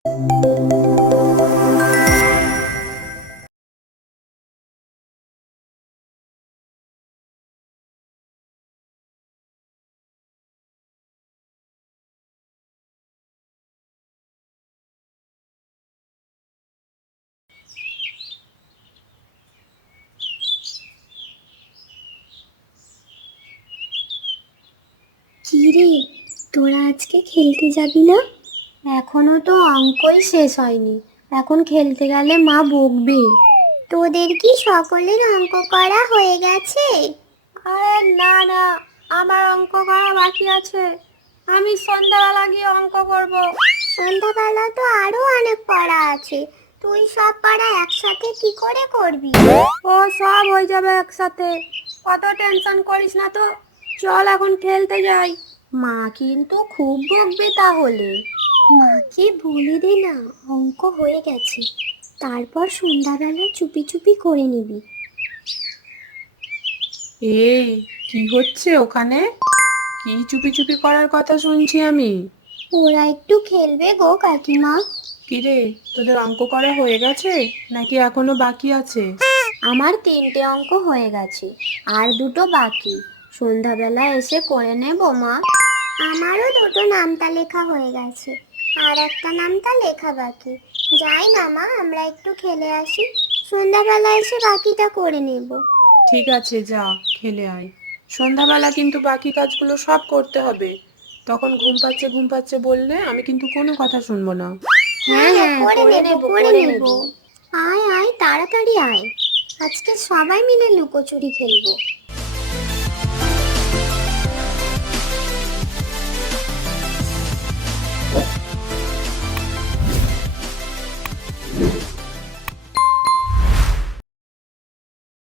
কি রে, তোরা আজকে খেলতে যাবি না? এখনো তো অঙ্কই শেষ হয়নি, এখন খেলতে গেলে মা বকবে। তোদের কি সকলের অঙ্ক করা হয়ে গেছে? আরে না না, আমার অঙ্ক করা বাকি আছে। আমি সন্ধ্যাবেলা গিয়ে অঙ্ক করব। সন্ধ্যাবেলা তো আরো অনেক পড়া আছে, তুই সব পড়া একসাথে কি করে করবি? ও সব হয়ে যাবে একসাথে, কত টেনশন করিস না তো। চল এখন খেলতে যাই, মা কিন্তু খুব বকবে তাহলে। মাকে বলে দে না অঙ্ক হয়ে গেছে, তারপর সন্ধ্যাবেলা চুপি চুপি করে নিবি। এই, কি হচ্ছে ওখানে? কি চুপি চুপি করার কথা শুনছি আমি? ওরা একটু খেলবে গো কাকিমা। কিরে, তোদের অঙ্ক করা হয়ে গেছে নাকি এখনো বাকি আছে? আমার 3টে অঙ্ক হয়ে গেছে, আর 2টো বাকি। সন্ধ্যাবেলা এসে করে নেব মা। আমারও দুটো নামতা লেখা হয়ে গেছে, আর একটা নামতা লেখা বাকি। যাই না মা, আমরা একটু খেলে আসি, সন্ধ্যাবেলা এসে বাকিটা করে নেব। ঠিক আছে, যা খেলে আয়। সন্ধ্যাবেলা কিন্তু বাকি কাজগুলো সব করতে হবে। তখন ঘুম পাচ্ছে বললে আমি কিন্তু কোনো কথা শুনবো না। হ্যাঁ হ্যাঁ, করে করে নেব নেব করে করে নেব। নেব। আয় আয় তাড়াতাড়ি আয়, আজকে সবাই মিলে লুকোচুরি খেলবো।